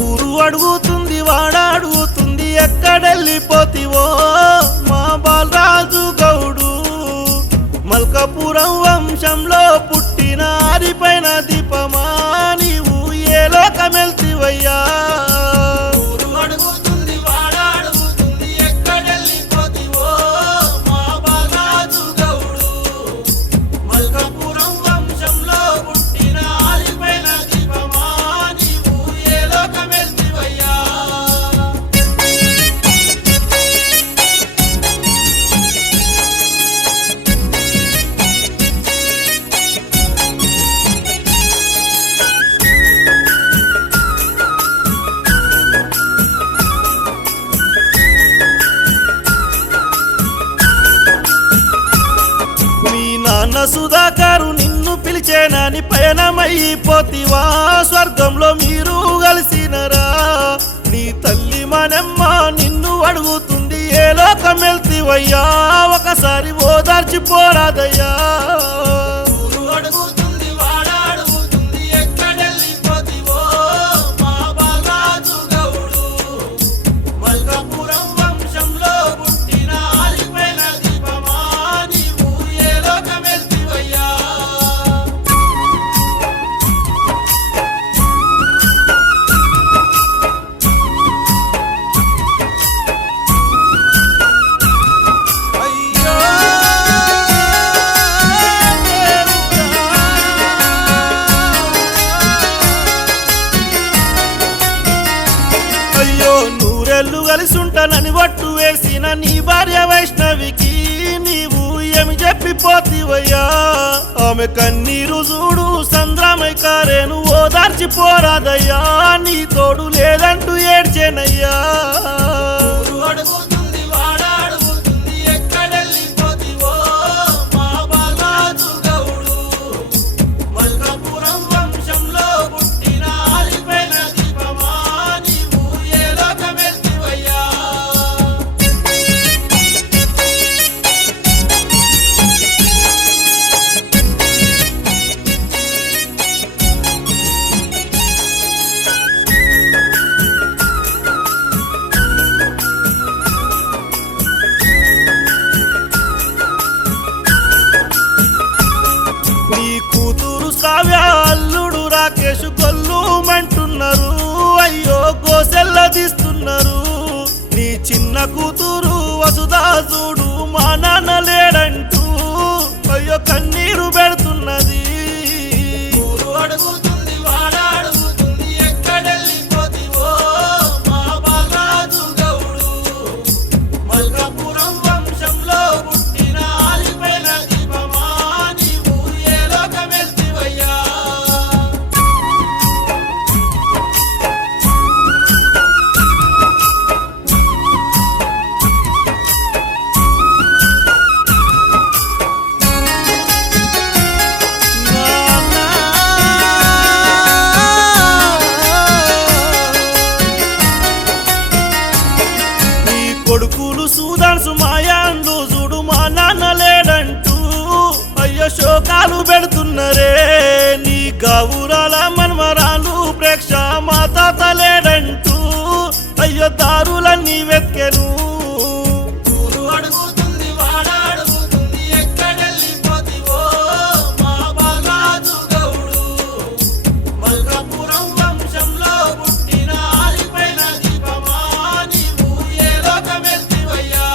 ఊరు అడుగుతుంది వాడ అడుగుతుంది ఎక్కడెళ్ళిపోతివో మా బాలరాజు గౌడు మల్కాపురం వంశంలో పుట్టిన ఆరిపైన దీపమా నీవు ఏ లోకమెల్తివయ్యా ఊరు అడుగుతుంది వాడ అడుగుతుంది ఎక్కడెళ్ళిపోతివో మా బాలరాజు గౌడు మల్కాపురం వంశంలో పుట్టిన ఆరిపైన దీపమా నీవు ఏ లోకమెల్తివయ్యా సుధాకరు నిన్ను పిలిచేనని పయనమైపోతివా స్వర్గంలో మీరు కలిసినరా నీ తల్లి మనమ్మ నిన్ను అడుగుతుంది ఏ లోకమెల్తివయ్యా ఒకసారి ఓదార్చిపోరాదయ్యా అడుగుతుంది వాడ అడుగుతుంది ఎక్కడెళ్ళిపోతివో మా బాలరాజు గౌడు మల్కాపురం వంశంలో పుట్టిన ఆరిపైన దీపమా నీవు ఏ లోకమెల్తివయ్యా అయ్యో అయ్యో నూరెళ్ళు కలిసుంటానని వట్టు వేసిన నీ భార్య వైష్ణవికి నీవు ఏమి చెప్పిపోతివయ్యా ఆమె కన్నీరు చూడు సంద్రమై కారేను ఓదార్చిపోరాదయ్యా నీ తోడు లేదంటూ ఏడ్చేనయ్యా అడుగుతుంది వాడ అడుగుతుంది ఎక్కడెళ్ళిపోతివో మా బాలరాజు గౌడు మల్కాపురం వంశంలో పుట్టిన ఆరిపైన దీపమా నీవు ఏ లోకమెల్తివయ్యా నీ కూతురు సావ్య అల్లుడు రాకేష్ గొల్లుమంటున్నారు అయ్యో గోసెల్ల తీస్తున్నారు నీ చిన్న కూతురు వసుధా చూడు మా నాన్న లేడంటూ అయ్యో కన్నీరు పెడుతున్నది అడుగుతుంది వాడ అడుగుతుంది ఎక్కడెళ్ళిపోతివో మా బాలరాజు గౌడు మల్కాపురం వంశంలో పుట్టిన ఆరిపైన దీపమా నీవు ఏ లోకమెల్తివయ్యా నీ కొడుకులు సూదాన్సు మాయాండ్లు చూడు మా నాన్న లేడంటూ అయ్యో శోకాలు పెడుతున్నరే నీ గావురాల మన్మరాలు ప్రేక్ష మా తాత లేడంటూ అయ్యో దారులన్నీ వెతికెను అడుగుతుంది వాడ అడుగుతుంది ఎక్కడెళ్ళిపోతివో మా బాలరాజు గౌడు మల్కాపురం వంశంలో పుట్టిన ఆరిపైన దీపమా నీవు ఏ లోకమెల్తివయ్యా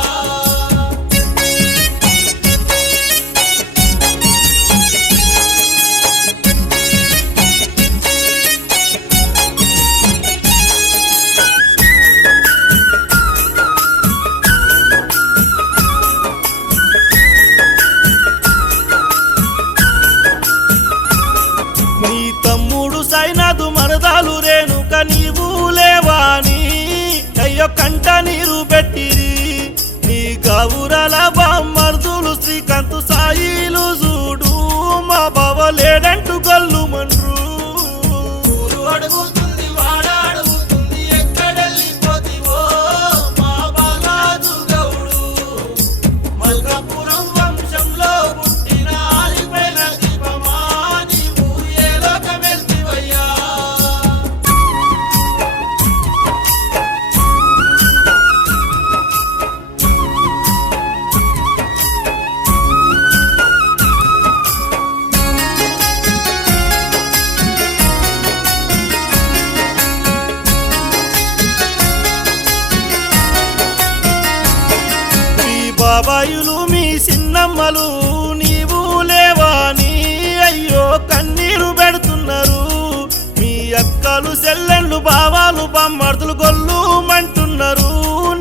బావాలు బామ్మర్దులు గొల్లు మంటున్నారు,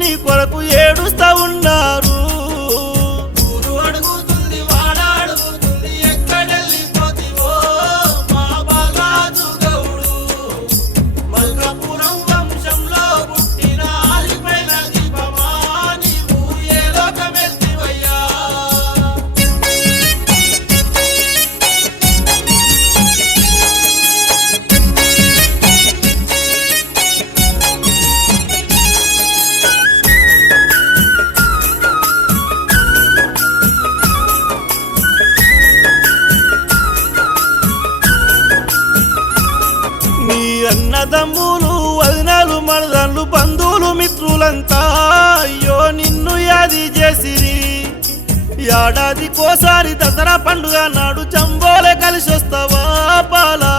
నీ కొరకు ఏడుస్తా ఉన్నారు. ఊరు అడుగుతుంది వాడ అడుగుతుంది ఎక్కడెళ్ళిపోతివో మా బాలాజు గౌడు. మల్కాపురం వంశంలో పుట్టిన ఆలిపైన దీపమా నీవు ఏ లోకమెల్తివయ్యా. నీ అన్నదమ్ములు వదినాలు మరదళ్ళు బంధువులు మిత్రులంతా అయ్యో నిన్ను యాది చేసిరి. ఏడాదికోసారి దసరా పండుగ నాడు చంబోలే కలిసి వస్తావా బాలా